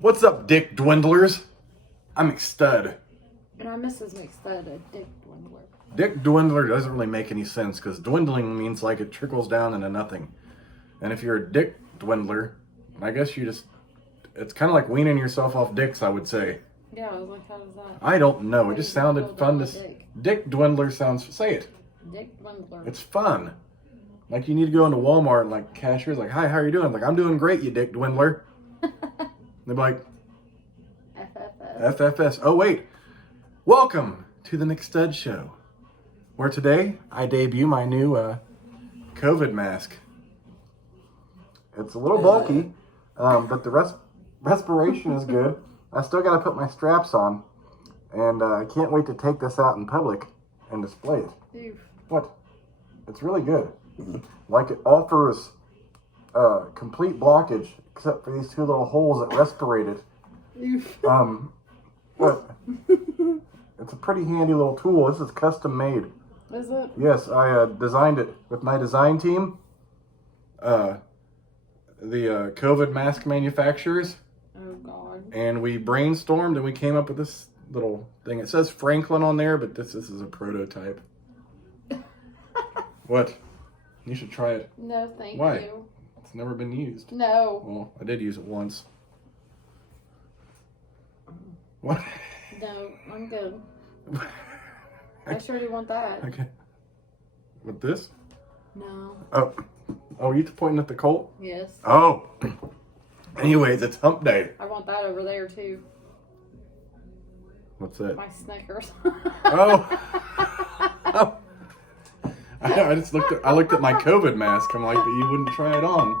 What's up, dick dwindlers? I'm McStud. And I'm Mrs. McStud, a dick dwindler. Dick dwindler doesn't really make any sense because dwindling means like it trickles down into nothing. And if you're a dick dwindler, I guess it's kind of like weaning yourself off dicks, I would say. Yeah, I was like, how does that? I don't know. It How just does it sounded feel fun to to... be a dick? Dick dwindler sounds... Say it. Dick dwindler. It's fun. Like you need to go into Walmart and like cashier's like, hi, how are you doing? Like, I'm doing great, you dick dwindler. They're like, FFS. FFS. Oh, wait. Welcome to the McStud Show, where today I debut my new COVID mask. It's a little bulky, but the respiration is good. I still got to put my straps on, and I can't wait to take this out in public and display it. Oof. What? It's really good. Like it offers complete blockage, except for these two little holes that respirate it. Oof. But it's a pretty handy little tool. This is custom made. Is it? Yes, I designed it with my design team. The COVID mask manufacturers. Oh, God. And we brainstormed and we came up with this little thing. It says Franklin on there, but this is a prototype. What? You should try it. No, thank Why? you. It's never been used. No. Well, I did use it once. What? No, I'm good. I sure do want that. Okay. With this? No. Oh, you pointing at the Colt? Yes. Oh. Anyways, it's Hump Day. I want that over there, too. What's that? My Snickers. Oh. Oh. I just looked at my COVID mask. I'm like, but you wouldn't try it on.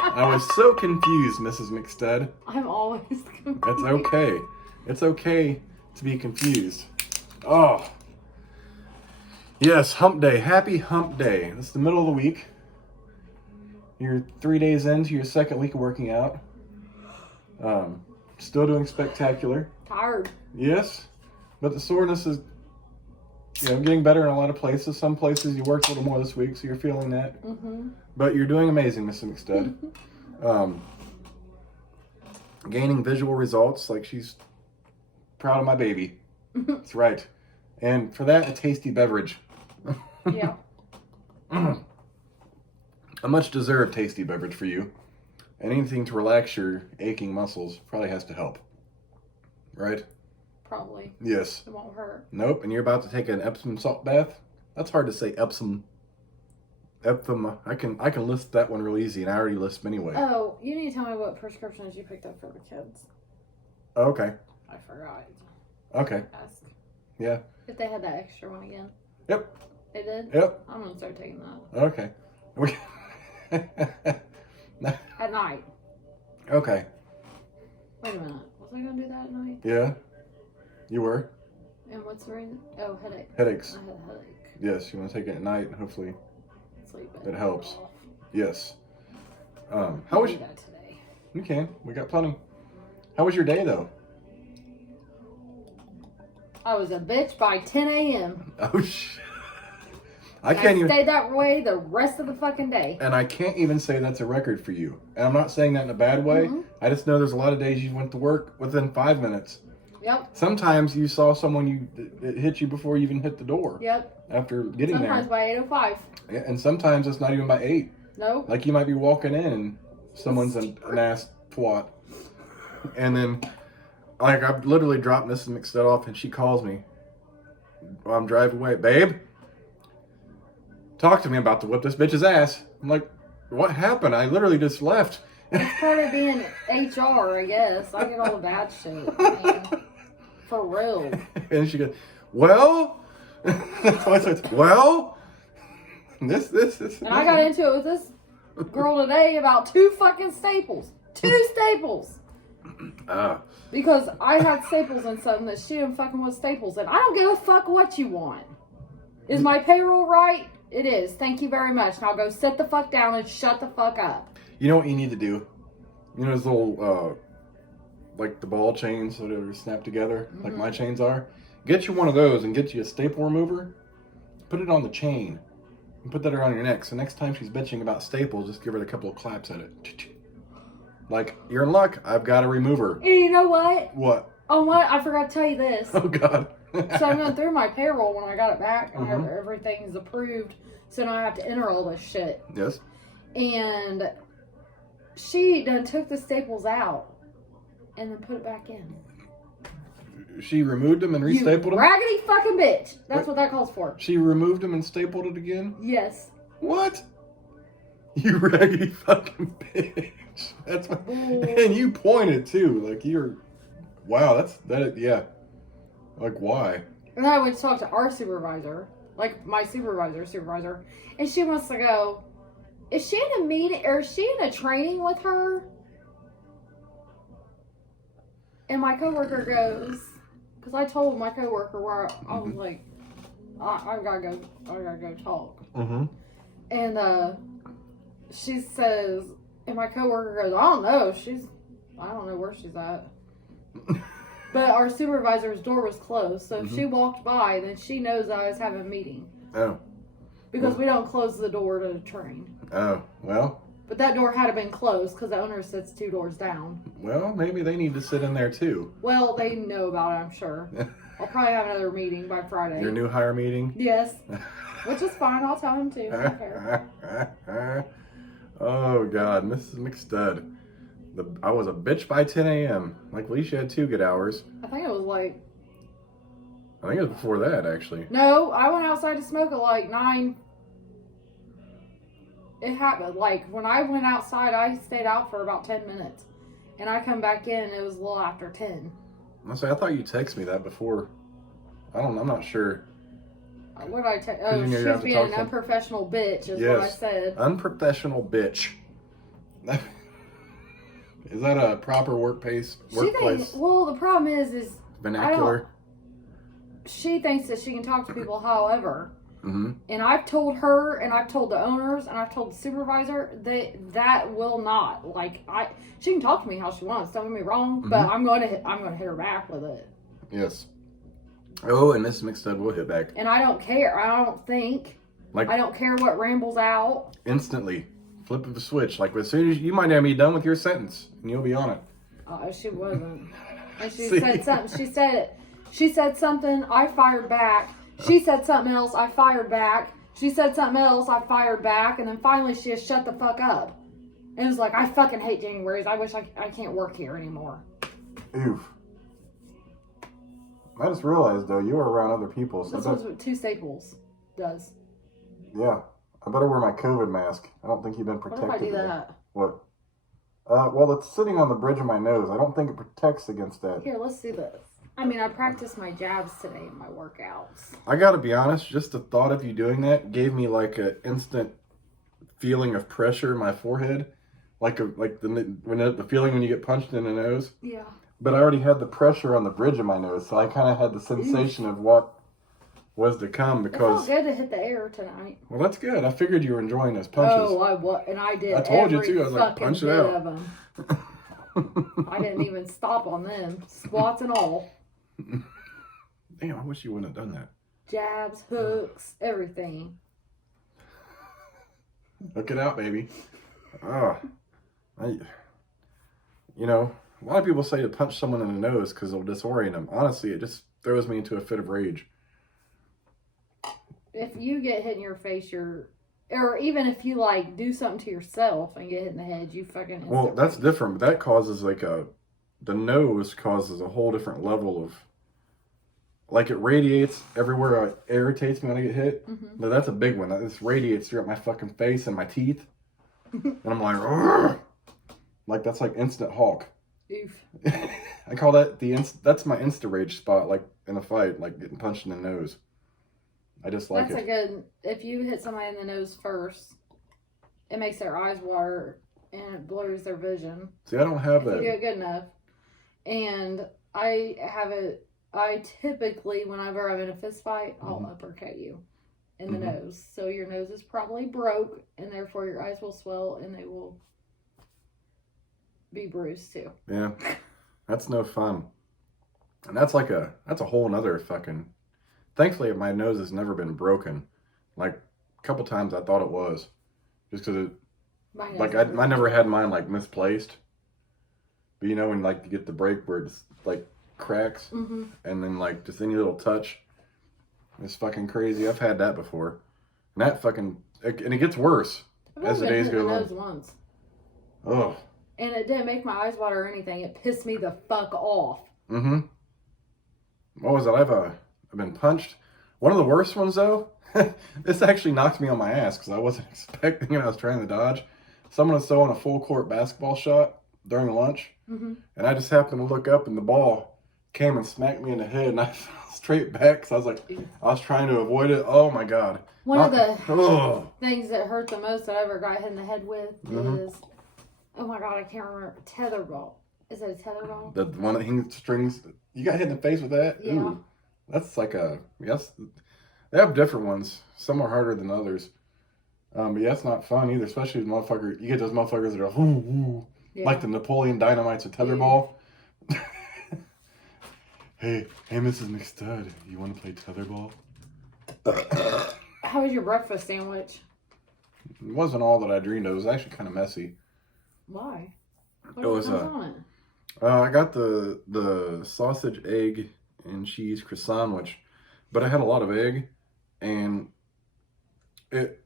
I was so confused, Mrs. McStud. I'm always confused. It's okay. It's okay to be confused. Oh. Yes, Hump Day. Happy Hump Day. It's the middle of the week. You're 3 days into your second week of working out. Still doing spectacular. Tired. Yes, but the soreness is, getting better in a lot of places. Some places you worked a little more this week, so you're feeling that. Mm-hmm. But you're doing amazing, Mrs. McStud. Gaining visual results, like she's proud of my baby. That's right. And for that, a tasty beverage. Yeah. A much deserved tasty beverage for you. And anything to relax your aching muscles probably has to help. Right? Probably. Yes. It won't hurt. Nope. And you're about to take an Epsom salt bath? That's hard to say, Epsom. Epsom. I can lisp that one real easy, and I already lisp anyway. Oh, you need to tell me what prescriptions you picked up for the kids. Okay. I forgot. Okay. Ask Yeah. if they had that extra one again. Yep. They did? Yep. I'm going to start taking that. Okay. At night. Okay. Wait a minute. Was I going to do that at night? Yeah. You were? And what's the reason? Oh, headache. Headaches. I had a headache. Yes. You want to take it at night, and hopefully Sleep it helps. off. Yes. How I'll was... do that today. Okay. We got plenty. How was your day, though? I was a bitch by 10 a.m. Oh, I I can't even... stayed that way the rest of the fucking day. And I can't even say that's a record for you. And I'm not saying that in a bad way. Mm-hmm. I just know there's a lot of days you went to work within 5 minutes. Yep. Sometimes you saw someone it hit you before you even hit the door. Yep. After getting Sometimes by 8:05. there. And sometimes it's not even by 8. Nope. Like you might be walking in and someone's an ass twat. And then, like, I've literally dropped Mrs. McStud off and she calls me while I'm driving away. Babe, talk to me about to whip this bitch's ass. I'm like, what happened? I literally just left. It's part of being HR, I guess. I get all the bad shit, man. For real. And she goes, well, that's why I said, well, this. And I got into it with this girl today about 2 fucking staples. 2 staples. Because I had staples and something that she didn't fucking want staples. And I don't give a fuck what you want. Is my payroll right? It is. Thank you very much. Now go sit the fuck down and shut the fuck up. You know what you need to do? You know those little, like the ball chains that are snapped together, like my chains are? Get you one of those and get you a staple remover. Put it on the chain. And put that around your neck. So next time she's bitching about staples, just give her a couple of claps at it. Like, you're in luck. I've got a remover. And you know what? What? Oh, what? I forgot to tell you this. Oh, God. So I'm going through my payroll when I got it back, and everything's approved. So now I have to enter all this shit. Yes. And she done took the staples out and then put it back in. She removed them and restapled them? Raggedy fucking bitch. That's what that calls for. She removed them and stapled it again? Yes. What? You raggedy fucking bitch. That's my... And you pointed, too. Like, you're... Wow, yeah. Like, why? And then I went to talk to our supervisor, like my supervisor, and she wants to go, is she in a meeting, or is she in a training with her? And my coworker goes, because I told my coworker where I was like, I gotta go talk. And she says, and my coworker goes, I don't know where she's at. But our supervisor's door was closed, so if she walked by, then she knows I was having a meeting. Oh. Because we don't close the door to the train. Oh, well. But that door had been closed because the owner sits 2 doors down. Well, maybe they need to sit in there too. Well, they know about it, I'm sure. I'll probably have another meeting by Friday. Your new hire meeting? Yes. Which is fine. I'll tell him too. I don't care. Oh, God. Mrs. McStud. I was a bitch by 10 a.m. Like, at least you had 2 good hours. I think it was like... I think it was before that, actually. No, I went outside to smoke at like 9. It happened. Like, when I went outside, I stayed out for about 10 minutes. And I come back in, it was a little after 10. I thought you texted me that before. I'm not sure. What did I text? Oh, she's being an unprofessional bitch is what I said. Unprofessional bitch. Is that a proper workplace? Well, the problem is vernacular. She thinks that she can talk to people however. And I've told her, and I've told the owners, and I've told the supervisor that will not. Like, she can talk to me how she wants. Don't get me wrong, but I'm going to hit her back with it. Yes. Oh, and Mrs. McStud will hit back. And I don't care. I don't think. Like, I don't care what rambles out. Instantly. Flip of a switch. Like, as soon as you might not be done with your sentence, and you'll be on it. She wasn't. And she said something. She said something. I fired back. She said something else. I fired back. She said something else. I fired back. And then finally, she just shut the fuck up. And it was like, I fucking hate January's. I wish I can't work here anymore. Oof. I just realized, though, you were around other people. So this was what 2 Staples does. Yeah. I better wear my COVID mask. I don't think you've been protected. What if I do that? What? Well, it's sitting on the bridge of my nose. I don't think it protects against that. Here, let's do this. I mean, I practiced my jabs today in my workouts. I gotta be honest, just the thought of you doing that gave me like an instant feeling of pressure in my forehead. Like the feeling when you get punched in the nose. Yeah. But I already had the pressure on the bridge of my nose, so I kind of had the sensation of what was to come because... It felt good to hit the air tonight. Well, that's good. I figured you were enjoying those punches. Oh, I was. And I did. I told you, too. I was like, punch it out. Of them. I didn't even stop on them. Squats and all. Damn, I wish you wouldn't have done that. Jabs, hooks, everything. Hook it out, baby. Oh. You know, a lot of people say to punch someone in the nose because it'll disorient them. Honestly, it just throws me into a fit of rage. If you get hit in your face, or even if you like do something to yourself and get hit in the head, you fucking... Well, that's different. But that causes the nose causes a whole different level of... Like, it radiates everywhere. It irritates me when I get hit. But that's a big one. This radiates throughout my fucking face and my teeth. And I'm like, "Argh!" Like, that's like instant Hulk. Oof. I call that that's my insta rage spot, like in a fight, like getting punched in the nose. I just like that's it. If you hit somebody in the nose first, it makes their eyes water and it blurs their vision. See, I don't have that. If you do it good enough. And I typically, whenever I'm in a fist fight, I'll uppercut you in the nose. So your nose is probably broke, and therefore your eyes will swell, and they will be bruised too. Yeah, that's no fun. And that's a whole nother fucking... Thankfully, my nose has never been broken. Like, a couple times I thought it was. Just because I never had mine, like, misplaced. But you know when like you get the brake where it's like cracks, and then like just any little touch, it's fucking crazy. I've had that before, and that fucking and it gets worse as the days go on. Once. Oh. And it didn't make my eyes water or anything. It pissed me the fuck off. Mm-hmm. What was it? I've been punched. One of the worst ones though. This actually knocked me on my ass because I wasn't expecting it. I was trying to dodge. Someone was throwing a full court basketball shot during lunch, and I just happened to look up and the ball came and smacked me in the head, and I fell straight back because I was trying to avoid it. Oh my god! One of the things that hurt the most that I ever got hit in the head with is, oh my god, I can't remember, tetherball. Is it a tetherball? The one that hangs strings. You got hit in the face with that? Yeah. Ooh, that's like yes. They have different ones. Some are harder than others. But yeah, it's not fun either, especially with motherfuckers. You get those motherfuckers that are ooh, like the Napoleon Dynamites with tetherball. Yeah. hey, Mrs. McStud, you want to play tetherball? How was your breakfast sandwich? It wasn't all that I dreamed of. It was actually kind of messy. Why? What was on it? I got the sausage, egg, and cheese croissant sandwich, but I had a lot of egg, and the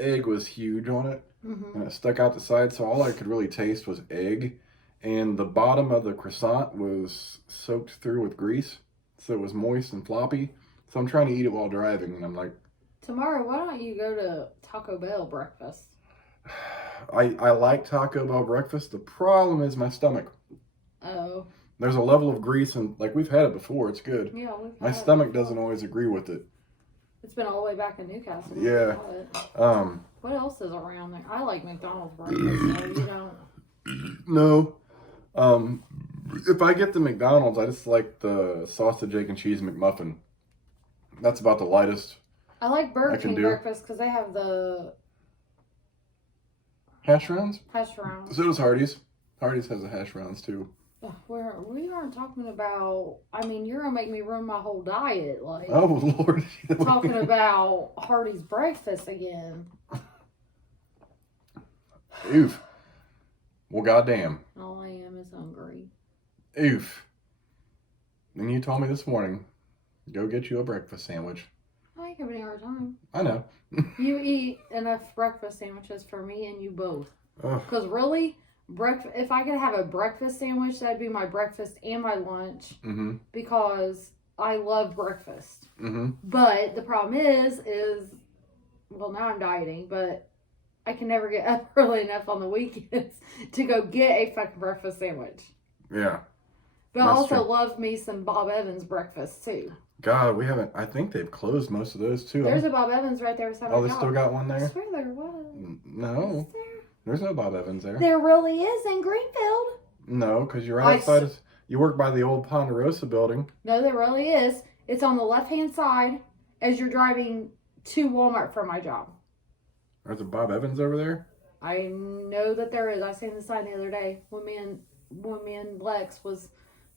egg was huge on it, and it stuck out the side, so all I could really taste was egg, and the bottom of the croissant was soaked through with grease, so it was moist and floppy. So I'm trying to eat it while driving, and I'm like, tomorrow, why don't you go to Taco Bell breakfast? I like Taco Bell breakfast. The problem is my stomach. Oh. There's a level of grease, and like we've had it before, it's good. Yeah, my stomach doesn't always agree with it. It's been all the way back in Newcastle. Yeah. What else is around there? I like McDonald's breakfast, so you don't. No. If I get the McDonald's, I just like the sausage, egg, and cheese McMuffin. That's about the lightest. I like Burger King breakfast because they have the hash browns. Hash browns. So does Hardee's. Hardee's has the hash browns too. We aren't talking about. I mean, you're gonna make me ruin my whole diet. Like, oh Lord, talking about Hardee's breakfast again. Oof. Well, goddamn. All I am is hungry. Oof. And you told me this morning, go get you a breakfast sandwich. I ain't having a hard time. I know. You eat enough breakfast sandwiches for me and you both. Because really, if I could have a breakfast sandwich, that'd be my breakfast and my lunch. Because I love breakfast. But the problem is, well, now I'm dieting, but I can never get up early enough on the weekends to go get a fucking breakfast sandwich. Yeah. But I also love me some Bob Evans breakfast too. God, we haven't. I think they've closed most of those too. There's a Bob Evans right there. Oh, they still got one there? I swear there was. No. There's no Bob Evans there. There really is in Greenfield. No, because you're outside. You work by the old Ponderosa building. No, there really is. It's on the left-hand side as you're driving to Walmart for my job. There's a Bob Evans over there? I know that there is. I seen the sign the other day when me and Lex was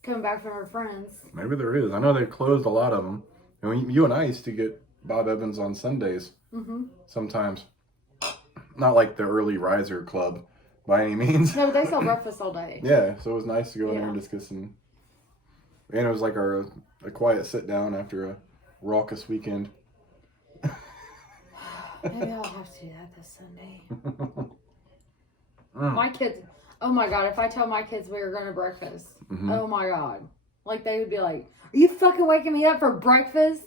coming back from her friends. Maybe there is. I know they closed a lot of them. And you and I used to get Bob Evans on Sundays. Sometimes. Not like the early riser club by any means. No, but they sell breakfast all day. Yeah, so it was nice to go in there and just get some. And it was like a quiet sit down after a raucous weekend. Maybe I'll have to do that this Sunday. My kids, oh my God, if I tell my kids we were going to breakfast, oh my God. Like they would be like, are you fucking waking me up for breakfast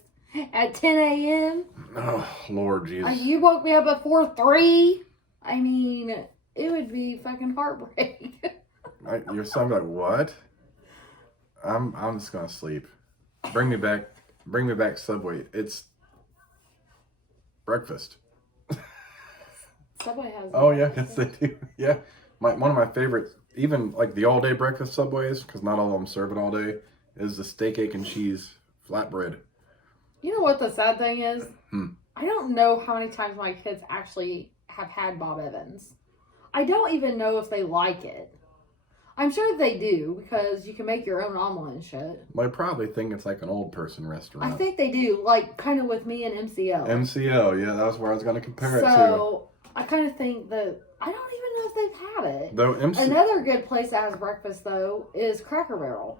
at 10 a.m.? Oh, Lord Jesus. Like, you woke me up before 3? I mean, it would be fucking heartbreak. Your son would be like, what? I'm just going to sleep. Bring me back Subway. It's breakfast. Subway has. Oh yeah, yes they do. Yeah, one of my favorites, even like the all day breakfast Subways, because not all of them serve it all day, is the steak, egg, and cheese flatbread. You know what the sad thing is? I don't know how many times my kids actually have had Bob Evans. I don't even know if they like it. I'm sure they do, because you can make your own omelet and shit. Well, I probably think it's like an old person restaurant. I think they do, like kind of with me and MCL. MCL, yeah, that was where I was going to compare it to. So I kind of think that, I don't even know if they've had it. Though Another good place that has breakfast, though, is Cracker Barrel.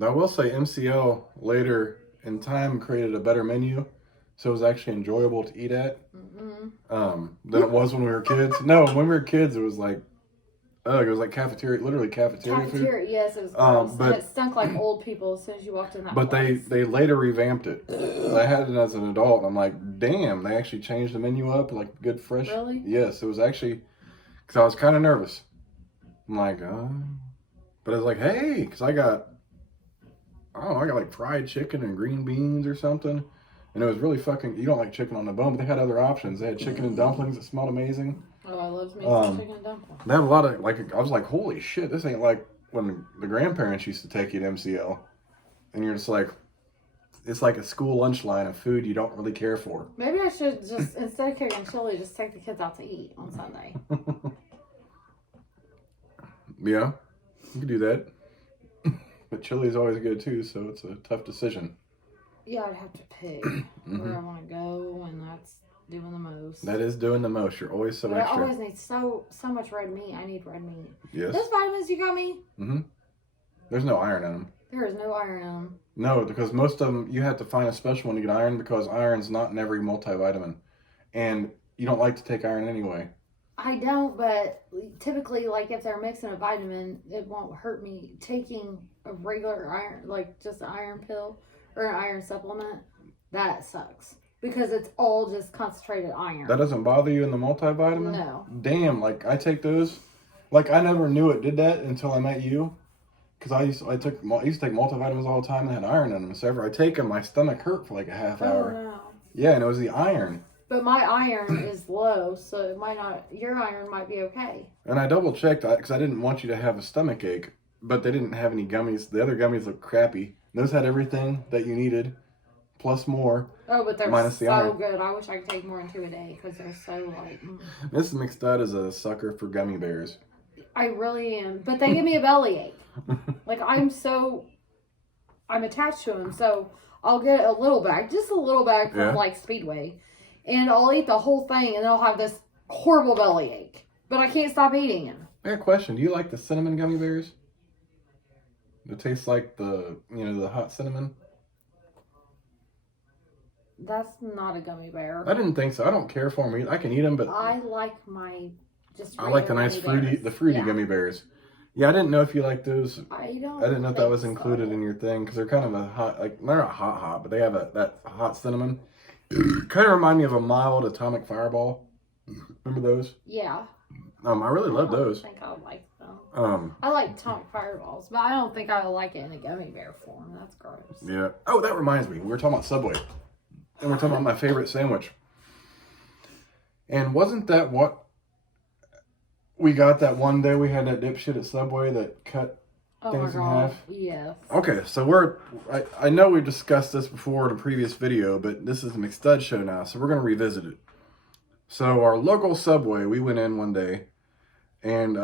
I will say MCL later in time created a better menu, so it was actually enjoyable to eat at than it was when we were kids. No, when we were kids, it was like, it was like cafeteria, literally cafeteria food. Yes, it was gross. But and it stunk like old people as soon as you walked in that But place. they later revamped it. I had it as an adult. I'm like, damn, they actually changed the menu up, like good fresh. Really? Yes, it was actually, because I was kind of nervous. I'm like, but I was like, hey, because I got like fried chicken and green beans or something. And it was really fucking, you don't like chicken on the bone, but they had other options. They had chicken and dumplings that smelled amazing. Oh, I love me some chicken and dumplings. They had a lot of, like, I was like, holy shit, this ain't like when the grandparents used to take you to MCL. And you're just like, it's like a school lunch line of food you don't really care for. Maybe I should just, instead of carrying chili, just take the kids out to eat on Sunday. Yeah, you could do that. But chili is always good too, so it's a tough decision. Yeah, I'd have to pick where I want to go, and that's doing the most. That is doing the most. You're always so but extra. I always need so much red meat. I need red meat. Yes. Those vitamins you got me? Mm-hmm. There's no iron in them. There is no iron in them. No, because most of them, you have to find a special one to get iron because iron's not in every multivitamin. And you don't like to take iron anyway. I don't, but typically, like, if they're mixing a vitamin, it won't hurt me taking a regular iron, like just an iron pill or an iron supplement. That sucks because it's all just concentrated iron. That doesn't bother you in the multivitamin? No. Damn, like I take those. Like I never knew it did that until I met you. Because I used to take multivitamins all the time and had iron in them. So if I take them, my stomach hurt for like a half hour. Oh, no. Yeah, and it was the iron. But my iron is low, so it might not. Your iron might be okay. And I double checked because I didn't want you to have a stomach ache, but they didn't have any gummies. The other gummies looked crappy. Those had everything that you needed, plus more. Oh, but they're minus the so iron. good. I wish I could take more than 2 a day because they're so like. Mrs. McStud is a sucker for gummy bears. I really am, but they give me a bellyache. Like I'm attached to them, so I'll get a little bag, just a little bag from like Speedway, and I'll eat the whole thing, and I'll have this horrible bellyache. But I can't stop eating them. I got a question. Do you like the cinnamon gummy bears? It tastes like the hot cinnamon. That's not a gummy bear. I didn't think so. I don't care for them. I can eat them, but I like my I like the nice fruity gummy bears. Yeah, I didn't know if you like those. I didn't know if that was included in your thing because they're kind of a hot, like they're not hot, but they have that hot cinnamon. Kind of remind me of a mild atomic fireball. Remember those? Yeah. I really love those. I think I like them. I like atomic fireballs, but I don't think I would like it in a gummy bear form. That's gross. Yeah. Oh, that reminds me. We were talking about Subway, and we're talking about my favorite sandwich. And wasn't that what we got that one day we had that dipshit at Subway that cut things in half? Yes. Okay, so I know we discussed this before in a previous video, but this is the McStud show now, so we're going to revisit it. So our local Subway, we went in one day, and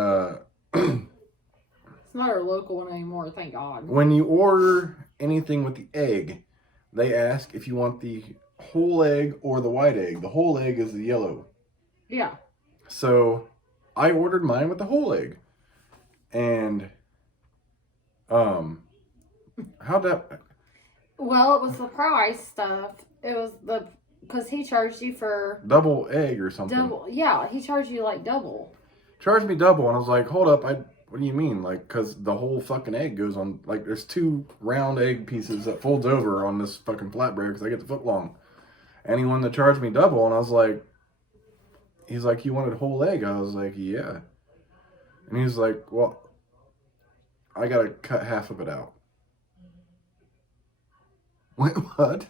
it's not our local one anymore, thank God. When you order anything with the egg, they ask if you want the whole egg or the white egg. The whole egg is the yellow. Yeah. So I ordered mine with the whole egg. And how'd that... Well, it was the price stuff. It was because he charged you for... double egg or something. Double, yeah, he charged you like double. Charged me double, and I was like, hold up, what do you mean? Like, because the whole fucking egg goes on, like, there's 2 round egg pieces that folds over on this fucking flatbread because I get the foot long. And he wanted to charge me double, and I was like, he's like, you wanted whole egg? I was like, yeah. And he's like, well, I gotta cut half of it out. Wait, what?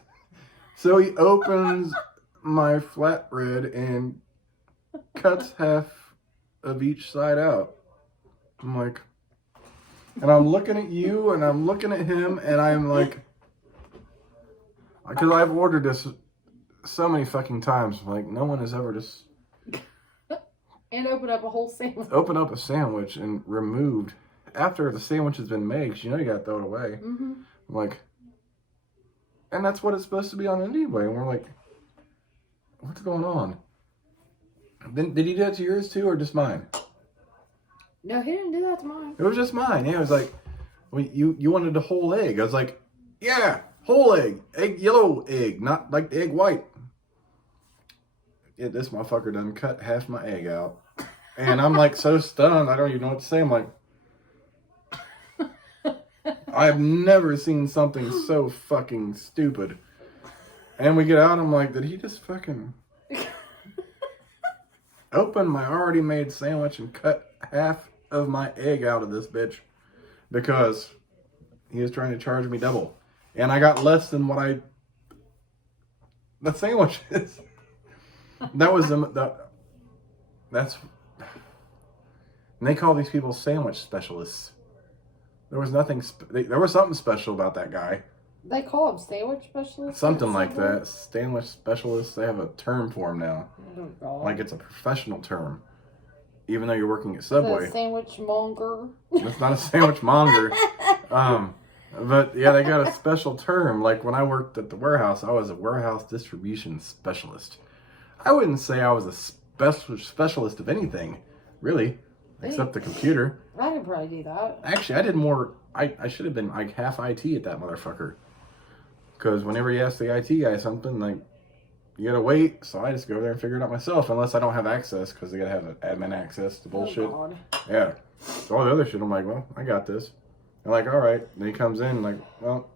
So he opens my flatbread and cuts half of each side out. I'm like, and I'm looking at you and I'm looking at him and I'm like, because I've ordered this so many fucking times, like no one has ever just and open up a whole sandwich. Open up a sandwich and removed after the sandwich has been made, 'cause you know you gotta throw it away. Mm-hmm. I'm like, and that's what it's supposed to be on anyway. And we're like, what's going on? Then did he do that to yours too, or just mine? No, he didn't do that to mine. It was just mine. Yeah, it was like, well, you wanted a whole egg. I was like, yeah, whole egg yellow egg, not like the egg white. Yeah, this motherfucker done cut half my egg out. And I'm like so stunned, I don't even know what to say. I'm like, I've never seen something so fucking stupid. And we get out, I'm like, did he just fucking open my already made sandwich and cut half of my egg out of this bitch? Because he was trying to charge me double. And I got less than what the sandwich is. That was, that's, and they call these people sandwich specialists. There was nothing, there was something special about that guy. They call them sandwich specialists? Something like that. Sandwich specialists, they have a term for them now. Oh, God. Like it's a professional term. Even though you're working at Subway. Sandwich monger. It's not a sandwich monger. But yeah, they got a special term. Like when I worked at the warehouse, I was a warehouse distribution specialist. I wouldn't say I was a specialist of anything, really, except the computer. I could probably do that. Actually, I did more. I should have been like half IT at that motherfucker. Because whenever you ask the IT guy something, like, you gotta wait. So I just go there and figure it out myself, unless I don't have access, because they gotta have admin access to bullshit. Oh, God. Yeah. So all the other shit, I'm like, well, I got this. I'm like, all right. Then he comes in, like, well,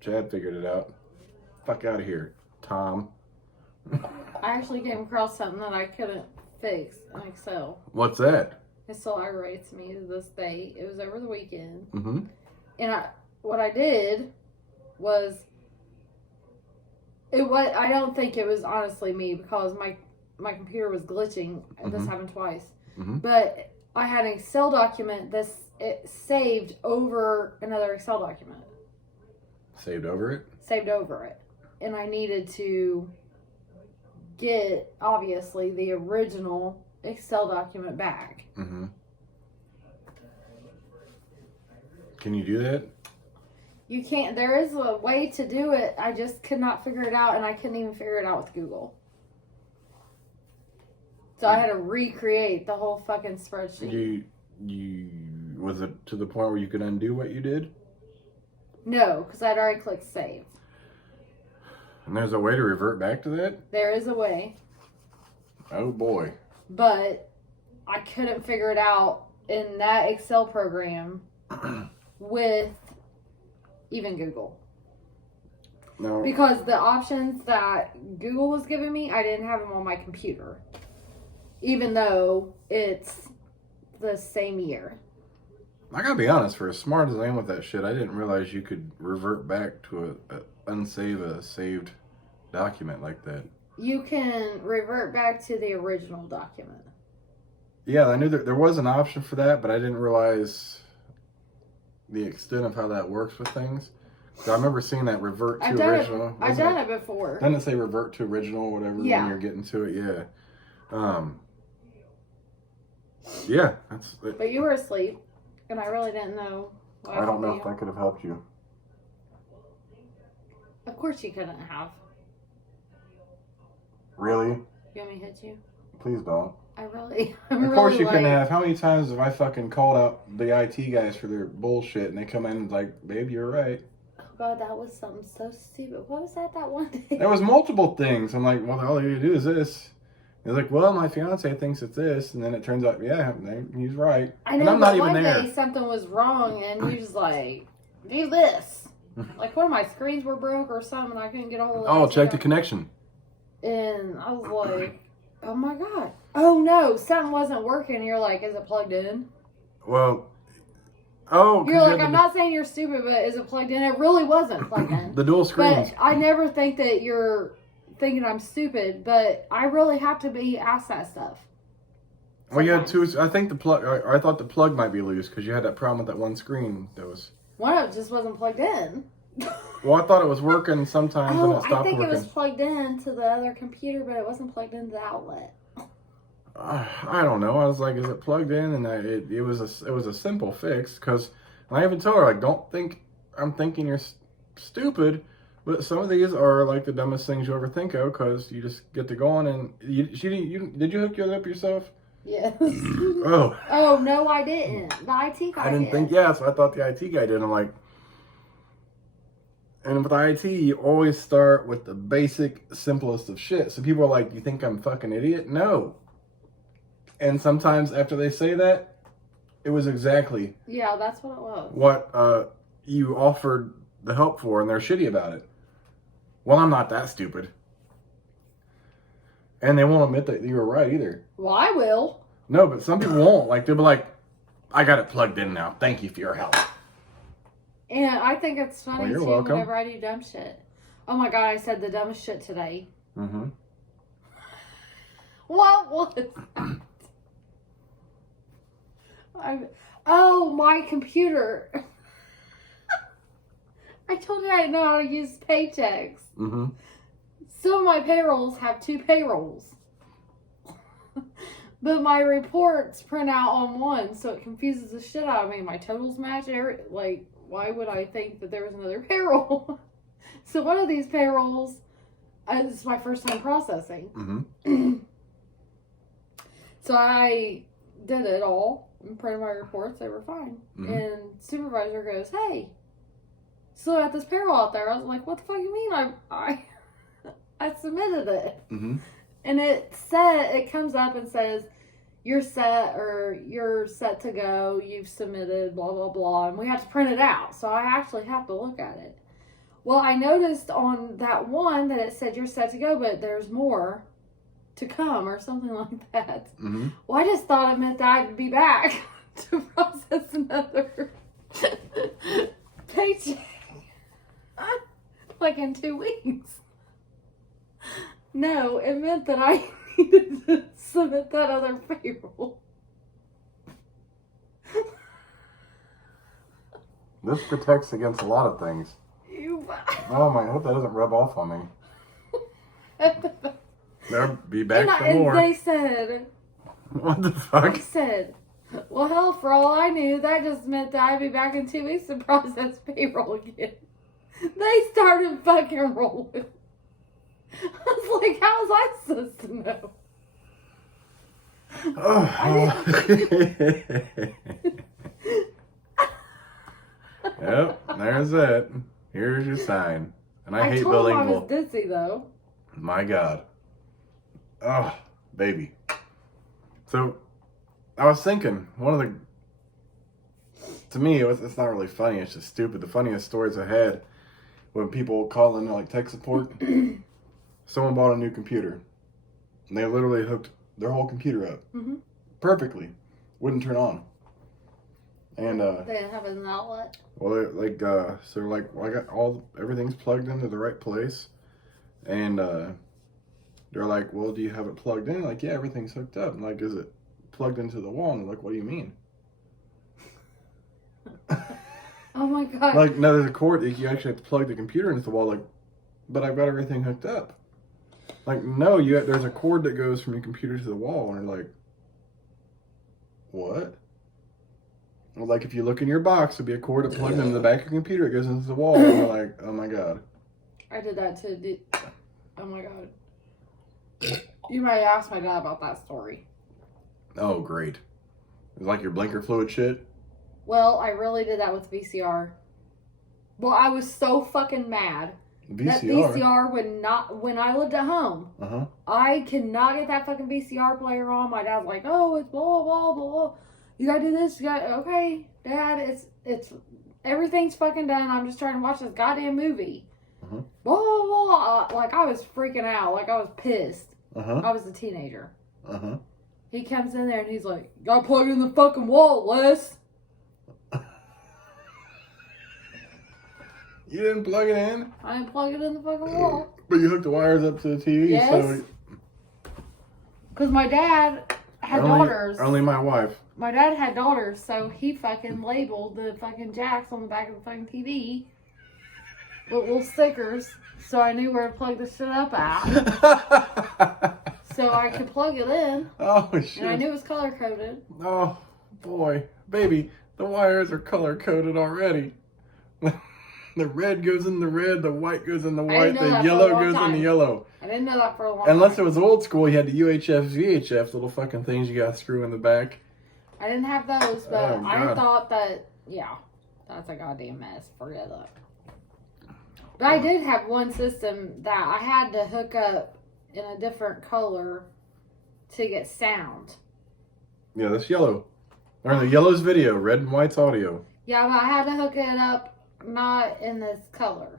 Chad figured it out. Fuck out of here, Tom. I actually came across something that I couldn't fix in Excel. What's that? It still aggravates me to this day. It was over the weekend. Mm-hmm. And what I did was, I don't think it was honestly me, because my computer was glitching, and this happened twice. Mm-hmm. But I had an Excel document it saved over another Excel document. Saved over it? Saved over it. And I needed to get, obviously, the original Excel document back. Mm-hmm. Can you do that? You can't. There is a way to do it. I just could not figure it out, and I couldn't even figure it out with Google. So I had to recreate the whole fucking spreadsheet. You was it to the point where you could undo what you did? No, because I'd already clicked save. And there's a way to revert back to that? There is a way. Oh boy. But I couldn't figure it out in that Excel program with even Google. No. Because the options that Google was giving me, I didn't have them on my computer. Even though it's the same year. I gotta be honest, for as smart as I am with that shit, I didn't realize you could revert back to unsave a saved document like that. You can revert back to the original document. Yeah, I knew that there was an option for that, but I didn't realize the extent of how that works with things. So I remember seeing that revert to original. I've done it before. Doesn't it say revert to original or whatever when you're getting to it? Yeah. Yeah, that's it. But you were asleep, and I really didn't know. I don't know if that could have helped you. Of course you couldn't have. Really? You want me to hit you? Please don't. I'm really Of course you couldn't have. How many times have I fucking called out the IT guys for their bullshit, and they come in and like, babe, you're right. Oh God, that was something so stupid. What was that one day? There was multiple things. I'm like, well, all you do is this. He's like, well, my fiance thinks it's this, and then it turns out, yeah, he's right. I know, and I'm not even one there. day something was wrong, and he was like, do this. Like one of my screens were broke or something, and I couldn't get a hold of it. Oh, check the connection. And I was like, oh my God. Oh no, something wasn't working. You're like, is it plugged in? Well, oh. You're like, I'm not saying you're stupid, but is it plugged in? It really wasn't plugged in. The dual screens. But I never think that you're thinking I'm stupid, but I really have to be asked that stuff. Well, you had two. I think the plug. I thought the plug might be loose because you had that problem with that one screen. That was. One of them just wasn't plugged in. Well, I thought it was working sometimes and it stopped I think working. it was plugged in to the other computer, but it wasn't plugged into the outlet. I don't know. I was like, is it plugged in? And it was a simple fix because I even told her, like, don't think I'm thinking you're stupid, but some of these are like the dumbest things you ever think of because you just get to going and did you hook it up yourself? Yes. Oh. Oh, no, I didn't. The IT guy I didn't think, so I thought the IT guy did. I'm like, and with IT, you always start with the basic, simplest of shit. So people are like, you think I'm a fucking idiot? No. And sometimes after they say that, it was exactly Yeah, that's what it was. What you offered the help for, and they're shitty about it. Well, I'm not that stupid. And they won't admit that you were right either. Well, I will. No, but some people won't. Like, they'll be like, I got it plugged in now. Thank you for your help. And I think it's funny, you're too, welcome. whenever I do dumb shit. Oh, my God, I said the dumbest shit today. Mm-hmm. What was that? Oh, my computer. I told you I didn't know how to use paychecks. Mm-hmm. Some of my payrolls have 2 payrolls. But my reports print out on one, so it confuses the shit out of me. My totals match like, why would I think that there was another payroll? So one of these payrolls is my first time processing. Mm-hmm. So I did it all and printed my reports. They were fine. Mm-hmm. And supervisor goes, hey, so at this payroll out there, I was like, what the fuck you mean? I submitted it. Mm-hmm. And it comes up and says, you're set to go, you've submitted, blah, blah, blah. And we have to print it out. So I actually have to look at it. Well, I noticed on that one that it said you're set to go, but there's more to come or something like that. Mm-hmm. Well, I just thought it meant that I'd be back to process another paycheck. Like in 2 weeks. No, it meant that I needed to submit that other payroll. This protects against a lot of things. Oh my, I hope that doesn't rub off on me. They'll be back for more. And they said, what the fuck? I said, well, hell, for all I knew, that just meant that I'd be back in 2 weeks to process payroll again. They started fucking rolling. I was like, how was I supposed to know? Yep, there's it. Here's your sign. And I hate building. I was dizzy though. My God. Oh, baby. So, I was thinking, to me, it's not really funny, it's just stupid. The funniest stories I had when people call in like tech support, someone bought a new computer. And they literally hooked their whole computer up. Mm-hmm. Perfectly. Wouldn't turn on. And they didn't have an outlet. Well, they're like, so they're like, well, I got everything's plugged into the right place, and they're like, well, do you have it plugged in? Like, yeah, everything's hooked up. And like, is it plugged into the wall? And they're like, what do you mean? Oh my God! Like, no, there's a cord. You actually have to plug the computer into the wall. Like, but I've got everything hooked up. Like, no, there's a cord that goes from your computer to the wall, and they're like, what? Well, like, if you look in your box, there'll be a cord that plugs into the back of your computer. It goes into the wall. And you're like, oh, my God. I did that too. Oh, my God. You might ask my dad about that story. Oh, great. It's like your blinker fluid shit? Well, I really did that with VCR. Well, I was so fucking mad. VCR? That VCR would not, when I lived at home, I could not get that fucking VCR player on. My dad's like, oh, it's blah, blah, blah, blah. You gotta do this, okay, Dad, it's, everything's fucking done. I'm just trying to watch this goddamn movie. Blah, blah, blah. Like, I was freaking out. Like, I was pissed. I was a teenager. He comes in there and he's like, you gotta plug it in the fucking wall, Les. You didn't plug it in? I didn't plug it in the fucking wall. But you hooked the wires up to the TV? Yes. Because my dad had daughters. Only my wife. My dad had daughters, so he fucking labeled the fucking jacks on the back of the fucking TV with little stickers, so I knew where to plug the shit up at. So I could plug it in. Oh, shit. And I knew it was color-coded. Oh, boy. Baby, the wires are color-coded already. The red goes in the red, the white goes in the I white, didn't know the that for a yellow long goes in time. the yellow. I didn't know that for a long Unless time. it was old school, you had the UHF, VHF, little fucking things you got to screw in the back. I didn't have those, but Oh, I God. thought that, yeah, that's a goddamn mess. Forget that. But I did have one system that I had to hook up in a different color to get sound. Yeah, that's yellow. Or the yellow's video, red and white's audio. Yeah, but I had to hook it up not in this color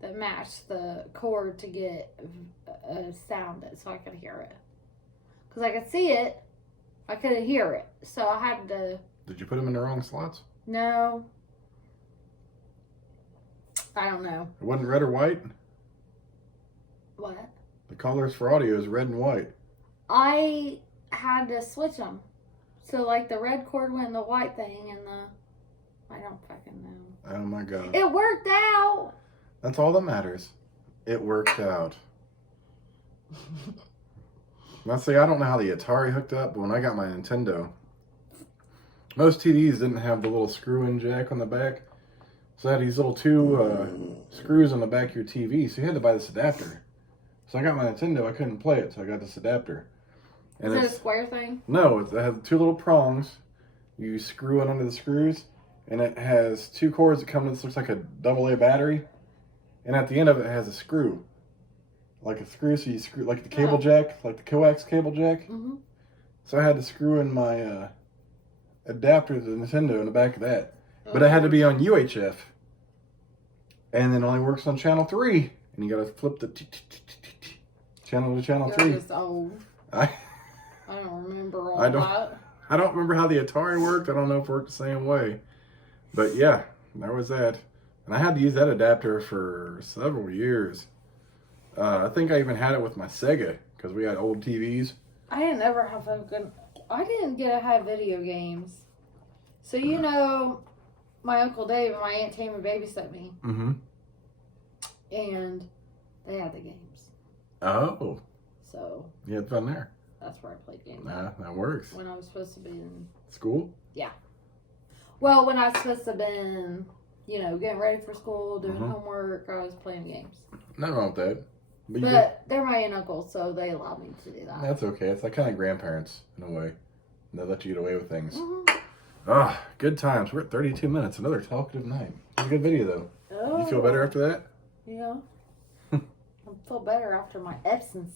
that matched the cord to get sound it so I could hear it. Because I could see it, I couldn't hear it. So I had to. Did you put them in the wrong slots? No. I don't know. It wasn't red or white? What? The colors for audio is red and white. I had to switch them. So, like, the red cord went in the white thing and I don't fucking know. Oh my God. It worked out. That's all that matters. It worked out. Now, see, I don't know how the Atari hooked up, but when I got my Nintendo, most TVs didn't have the little screw-in jack on the back. So I had these little two screws on the back of your TV, so you had to buy this adapter. So I got my Nintendo, I couldn't play it, so I got this adapter. And Is it a square thing? No, it has two little prongs. You screw it under the screws, and it has two cords that come to this, looks like a AA battery. And at the end of it, it has a screw. Like a screw, so you screw, like the cable jack, like the coax cable jack. Mm-hmm. So I had to screw in my adapter to the Nintendo in the back of that. But it had to be on UHF. And it only works on channel 3. And you gotta flip the channel to channel 3. You're just old. I don't remember all that. I don't remember how the Atari worked. I don't know if it worked the same way. But yeah, there was that. And I had to use that adapter for several years. I think I even had it with my Sega because we had old TVs. I didn't ever have a good. I didn't get to have video games. So you know, my Uncle Dave and my Aunt Tammy babysat me. Mm-hmm. And they had the games. Oh. So. You had fun there. That's where I played games. Nah, that works. When I was supposed to be in School? Yeah. Well, when I was supposed to have been, you know, getting ready for school, doing homework, I was playing games. Nothing wrong with that. But they're my aunt and uncle, so they allowed me to do that. That's okay. It's like kind of grandparents in a way. They let you get away with things. Mm-hmm. Ah, good times. We're at 32 minutes. Another talkative night. It was a good video though. Oh. You feel better after that? Yeah. I feel better after my Epsom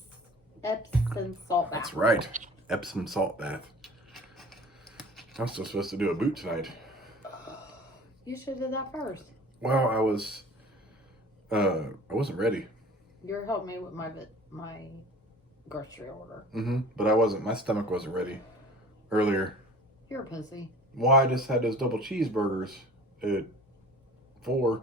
salt bath. That's right. Epsom salt bath. I'm still supposed to do a boot tonight. You should have did that first. Well, I wasn't ready. You're helping me with my grocery order. But I wasn't. My stomach wasn't ready earlier. You're a pussy. Well, I just had those double cheeseburgers at 4.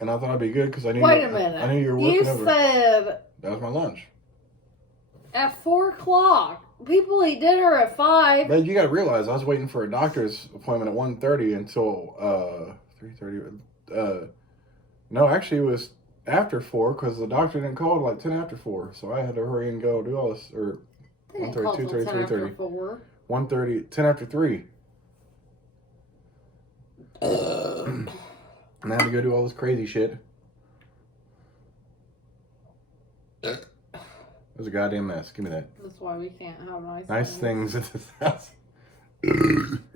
And I thought I'd be good because I knew. Wait a minute. I knew you were working over. You said That was my lunch. at 4:00. People eat dinner at 5. But you got to realize I was waiting for a doctor's appointment at 1:30 until 3:30. No, actually it was after 4 because the doctor didn't call till like 10 after 4. So I had to hurry and go do all this. Or 1:30, 2:30, 3:30. 1:30, 10 after 3. And I had to go do all this crazy shit. It was a goddamn mess. Give me that. That's why we can't have Nice things at this house.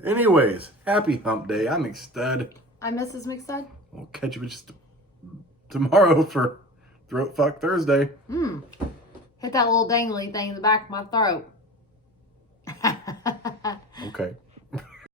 Anyways, happy hump day. I'm McStud. I'm Mrs. McStud. We'll catch you just tomorrow for Throat Fuck Thursday. Hit that little dangly thing in the back of my throat. Okay.